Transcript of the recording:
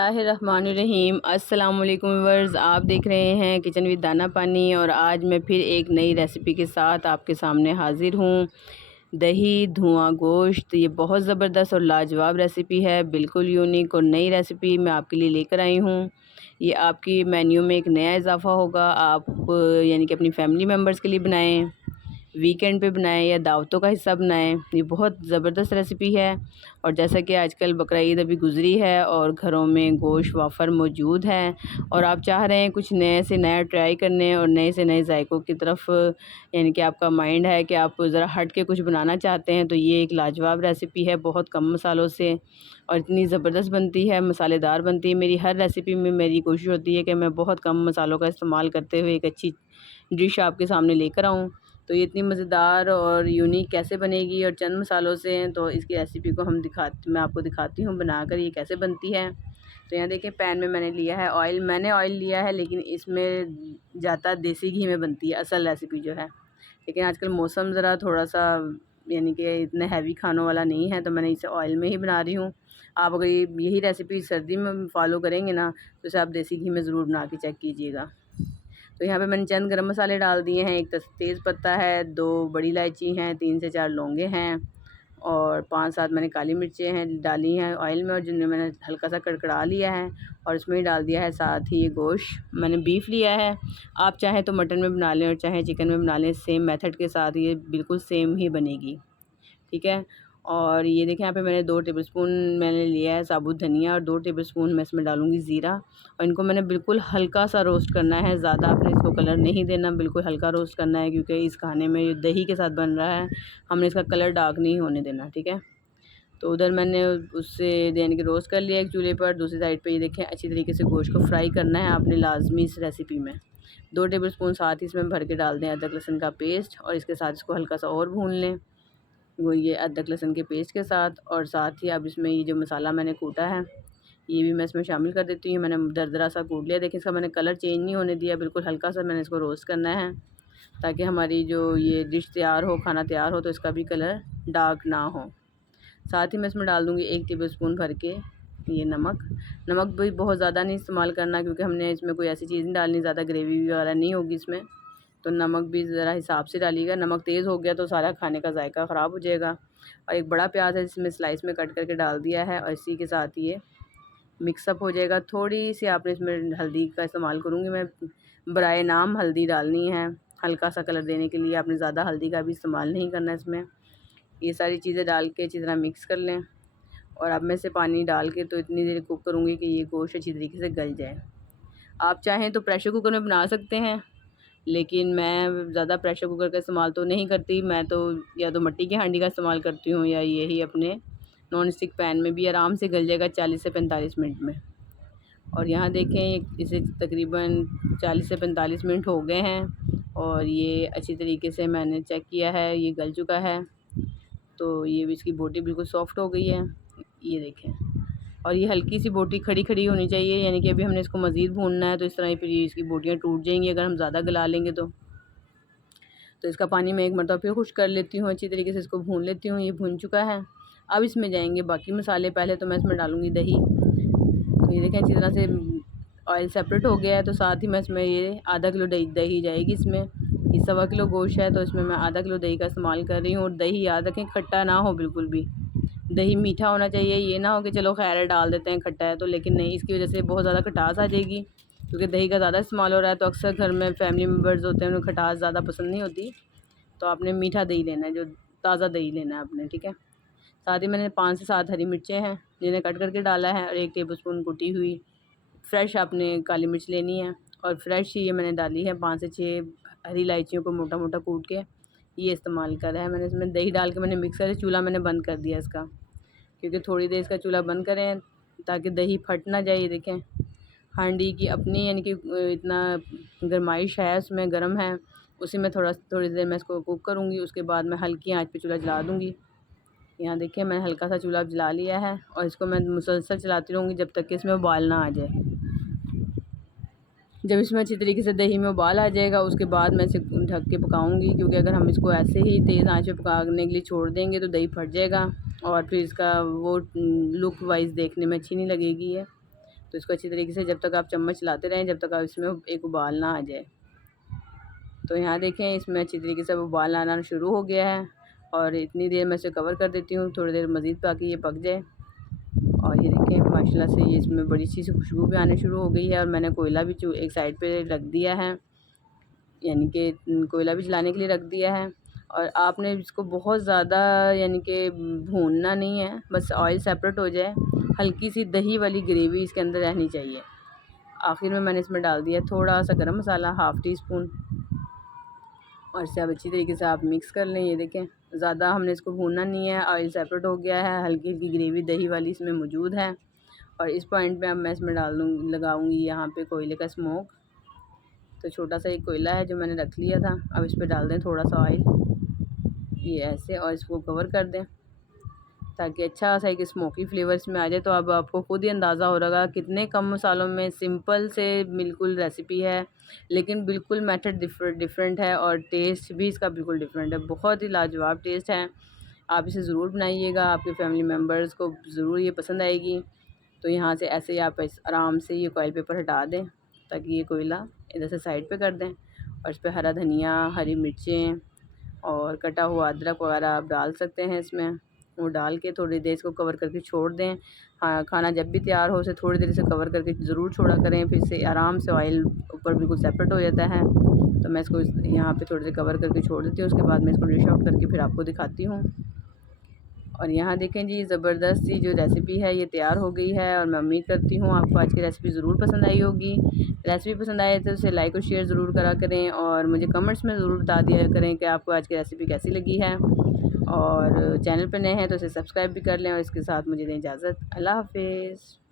बिस्मिल्लाहिर्रहमानिर्रहीम। अस्सलाम वालेकुम व्यूअर्स, आप देख रहे हैं किचन विद दाना पानी और आज मैं फिर एक नई रेसिपी के साथ आपके सामने हाज़िर हूँ। दही धुआं गोश्त, ये बहुत ज़बरदस्त और लाजवाब रेसिपी है, बिल्कुल यूनिक और नई रेसिपी मैं आपके लिए लेकर आई हूँ। ये आपकी मेन्यू में एक नया इजाफ़ा होगा। आप यानी कि अपनी फैमिली मेम्बर्स के लिए बनाएँ, वीकेंड पे बनाएं या दावतों का हिस्सा बनाएं। ये बहुत ज़बरदस्त रेसिपी है। और जैसा कि आजकल बकरा ईद अभी गुज़री है और घरों में गोश्त वाफर मौजूद है और आप चाह रहे हैं कुछ नए से नया ट्राई करने और नए से नए जायकों की तरफ, यानी कि आपका माइंड है कि आप ज़रा हट के कुछ बनाना चाहते हैं, तो ये एक लाजवाब रेसिपी है, बहुत कम मसालों से और इतनी ज़बरदस्त बनती है, मसालेदार बनती है। मेरी हर रेसिपी में मेरी कोशिश होती है कि मैं बहुत कम मसालों का इस्तेमाल करते हुए एक अच्छी डिश आपके सामने लेकर आऊँ। तो ये इतनी मज़ेदार और यूनिक कैसे बनेगी और चंद मसालों से हैं, तो इसकी रेसिपी को मैं आपको दिखाती हूँ बनाकर ये कैसे बनती है। तो यहाँ देखिए पैन में मैंने लिया है ऑयल। मैंने ऑयल लिया है लेकिन इसमें ज़्यादा देसी घी में बनती है असल रेसिपी जो है। लेकिन आजकल मौसम ज़रा थोड़ा सा यानी कि इतने हैवी खानों वाला नहीं है, तो मैंने इसे ऑयल में ही बना रही हूँ। आप अगर यही रेसिपी सर्दी में फ़ॉलो करेंगे ना, तो इसे आप देसी घी में ज़रूर बना के चेक कीजिएगा। तो यहाँ पे मैंने चंद गरम मसाले डाल दिए हैं। एक तेज़ पत्ता है, 2 बड़ी इलायची हैं, 3 से 4 लौंगे हैं और 5-7 मैंने काली मिर्चें हैं डाली हैं ऑयल में और जिन्हें मैंने हल्का सा कड़कड़ा लिया है और इसमें ही डाल दिया है साथ ही ये गोश्त। मैंने बीफ लिया है, आप चाहें तो मटन में बना लें और चाहे चिकन में बना लें, सेम मेथड के साथ ये बिल्कुल सेम ही बनेगी, ठीक है। और ये देखें यहाँ पे मैंने 2 टेबलस्पून मैंने लिया है साबुत धनिया और 2 टेबलस्पून मैं इसमें डालूँगी ज़ीरा और इनको मैंने बिल्कुल हल्का सा रोस्ट करना है। ज़्यादा आपने इसको कलर नहीं देना, बिल्कुल हल्का रोस्ट करना है क्योंकि इस खाने में ये दही के साथ बन रहा है, हमने इसका कलर डार्क नहीं होने देना, ठीक है। तो उधर मैंने उससे यानी कि रोस्ट कर लिया एक चूल्हे पर। दूसरी साइड पर ये देखें अच्छी तरीके से गोश्त को फ्राई करना है आपने लाजमी इस रेसिपी में। 2 टेबलस्पून साथ ही इसमें भर के डाल दें अदरक लहसुन का पेस्ट और इसके साथ इसको हल्का सा और भून लें, वो ये अदरक लहसुन के पेस्ट के साथ। और साथ ही अब इसमें ये जो मसाला मैंने कूटा है ये भी मैं इसमें शामिल कर देती हूँ। मैंने दरदरा सा कूट लिया, देखिए इसका मैंने कलर चेंज नहीं होने दिया, बिल्कुल हल्का सा मैंने इसको रोस्ट करना है ताकि हमारी जो ये डिश तैयार हो, खाना तैयार हो, तो इसका भी कलर डार्क ना हो। साथ ही मैं इसमें डाल दूँगी 1 टेबलस्पून भर के ये नमक भी बहुत ज़्यादा नहीं इस्तेमाल करना क्योंकि हमने इसमें कोई ऐसी चीज़ नहीं डालनी, ज़्यादा ग्रेवी वगैरह नहीं होगी इसमें, तो नमक भी ज़रा हिसाब से डालिएगा। नमक तेज़ हो गया तो सारा खाने का जायका ख़राब हो जाएगा। और एक बड़ा प्याज है जिसमें स्लाइस में कट करके डाल दिया है और इसी के साथ ये मिक्सअप हो जाएगा। थोड़ी सी आपने इसमें हल्दी का इस्तेमाल करूँगी मैं, बराए नाम हल्दी डालनी है हल्का सा कलर देने के लिए, आपने ज़्यादा हल्दी का भी इस्तेमाल नहीं करना इसमें। ये सारी चीज़ें डाल के अच्छी तरह मिक्स कर लें और अब मैं इसे पानी डाल के तो इतनी देर कुक करूँगी कि ये गोश्त अच्छी तरीके से गल जाए। आप चाहें तो प्रेशर कुकर में बना सकते हैं, लेकिन मैं ज़्यादा प्रेशर कुकर का इस्तेमाल तो नहीं करती। मैं तो या तो मिट्टी की हांडी का इस्तेमाल करती हूँ या यही अपने नॉन स्टिक पैन में भी आराम से गल जाएगा 40 से 45 मिनट में। और यहाँ देखें इसे तकरीबन 40 से 45 मिनट हो गए हैं और ये अच्छी तरीके से मैंने चेक किया है, ये गल चुका है। तो ये भी इसकी बोटी बिल्कुल सॉफ्ट हो गई है, ये देखें। और ये हल्की सी बोटी खड़ी खड़ी होनी चाहिए, यानी कि अभी हमने इसको मज़ीद भूनना है, तो इस तरह ही फिर ये इसकी बोटियाँ टूट जाएंगी अगर हम ज़्यादा गला लेंगे तो इसका पानी मैं एक मरतबा फिर खुश कर लेती हूँ, अच्छी तरीके से इसको भून लेती हूँ। ये भून चुका है। अब इसमें जाएंगे बाकी मसाले। पहले तो मैं इसमें डालूँगी दही। तो ये देखें अच्छी तरह से ऑयल सेपरेट हो गया है, तो साथ ही मैं इसमें ये आधा किलो दही जाएगी इसमें। ये 1.25 किलो गोश्त है तो इसमें मैं आधा किलो दही का इस्तेमाल कर रही हूँ। और दही याद रखें खट्टा ना हो बिल्कुल भी, दही मीठा होना चाहिए। ये ना हो कि चलो खैर है डाल देते हैं खट्टा है तो, लेकिन नहीं, इसकी वजह से बहुत ज़्यादा खटास आ जाएगी क्योंकि दही का ज़्यादा इस्तेमाल हो रहा है। तो अक्सर घर में फैमिली मेम्बर्स होते हैं उन्हें खटास ज़्यादा पसंद नहीं होती, तो आपने मीठा दही लेना है, जो ताज़ा दही लेना है आपने, ठीक है। साथ ही मैंने 5 से 7 हरी मिर्चें हैं जिन्हें कट करके डाला है और 1 टेबलस्पून कुटी हुई फ्रेश आपने काली मिर्च लेनी है और फ्रेश ही ये मैंने डाली है। 5 से 6 हरी इलायचियों को मोटा मोटा कूट के ये इस्तेमाल करा है मैंने। इसमें दही डाल के मैंने मिक्स करके चूल्हा मैंने बंद कर दिया इसका, क्योंकि थोड़ी देर इसका चूल्हा बंद करें ताकि दही फट ना जाए। ये देखें हांडी की अपनी यानी कि इतना गरमाइश है उसमें, गर्म है, उसी में थोड़ी देर मैं इसको कुक करूँगी। उसके बाद मैं हल्की आंच पे चूल्हा जला दूँगी। यहाँ देखिए मैंने हल्का सा चूल्हा जला लिया है और इसको मैं मुसलसल चलाती रहूँगी जब तक कि इसमें उबाल ना आ जाए। जब इसमें अच्छी तरीके से दही में उबाल आ जाएगा उसके बाद मैं इसे ढक के पकाऊंगी, क्योंकि अगर हम इसको ऐसे ही तेज़ आंच पे पकाने के लिए छोड़ देंगे तो दही फट जाएगा और फिर इसका वो लुक वाइज देखने में अच्छी नहीं लगेगी है। तो इसको अच्छी तरीके से जब तक आप चम्मच चलाते रहें, जब तक आप इसमें एक उबाल ना आ जाए। तो यहाँ देखें इसमें अच्छी तरीके से उबाल आना शुरू हो गया है और इतनी देर मैं इसे कवर कर देती हूँ, थोड़ी देर मज़ीद ताकि ये पक जाए। और ये देखें माशाल्लाह से ये इसमें बड़ी अच्छी सी खुशबू भी आनी शुरू हो गई है और मैंने कोयला भी एक साइड पे रख दिया है, यानी कि कोयला भी जलाने के लिए रख दिया है। और आपने इसको बहुत ज़्यादा यानी कि भूनना नहीं है, बस ऑयल सेपरेट हो जाए, हल्की सी दही वाली ग्रेवी इसके अंदर रहनी चाहिए। आखिर में मैंने इसमें डाल दिया थोड़ा सा गरम मसाला, हाफ़ टी स्पून, और इसे अब अच्छी तरीके से आप मिक्स कर लें। ये देखें ज़्यादा हमने इसको भूनना नहीं है, ऑयल सेपरेट हो गया है, हल्की हल्की ग्रेवी दही वाली इसमें मौजूद है। और इस पॉइंट पे अब मैं इसमें लगाऊंगी यहाँ पे कोयले का स्मोक। तो छोटा सा एक कोयला है जो मैंने रख लिया था, अब इस पर डाल दें थोड़ा सा ऑयल, ये ऐसे, और इसको कवर कर दें ताकि अच्छा सा एक स्मोकी फ्लेवर इसमें आ जाए। तो अब आपको खुद ही अंदाज़ा हो रहा कितने कम मसालों में सिंपल से बिल्कुल रेसिपी है, लेकिन बिल्कुल मेथड डिफरेंट है और टेस्ट भी इसका बिल्कुल डिफरेंट है। बहुत ही लाजवाब टेस्ट है, आप इसे ज़रूर बनाइएगा, आपके फैमिली मेम्बर्स को ज़रूर ये पसंद आएगी। तो यहाँ से ऐसे ही आप आराम से ये ऑयल पेपर हटा दें ताकि ये कोयला इधर से साइड पे कर दें, और इस पर हरा धनिया, हरी मिर्चें और कटा हुआ अदरक वगैरह आप डाल सकते हैं इसमें। वो डाल के थोड़ी देर इसको कवर करके छोड़ दें। हाँ, खाना जब भी तैयार हो उसे थोड़ी देर से कवर करके ज़रूर छोड़ा करें, फिर से आराम से ऑयल ऊपर बिल्कुल सेपरेट हो जाता है। तो मैं इसको यहाँ पे थोड़ी देर कवर करके छोड़ देती हूँ, उसके बाद मैं इसको डिश आउट करके फिर आपको दिखाती हूँ। और यहाँ देखें जी, ज़बरदस्त सी जो रेसिपी है ये तैयार हो गई है, और मैं उम्मीद करती हूँ आपको आज की रेसिपी ज़रूर पसंद आई होगी। रेसिपी पसंद आए तो उसे लाइक और शेयर ज़रूर करा करें, और मुझे कमेंट्स में ज़रूर बता दिया करें कि आपको आज की रेसिपी कैसी लगी है। और चैनल पर नए हैं तो इसे सब्सक्राइब भी कर लें, और इसके साथ मुझे दें इजाज़त। अल्लाह हाफ़िज़।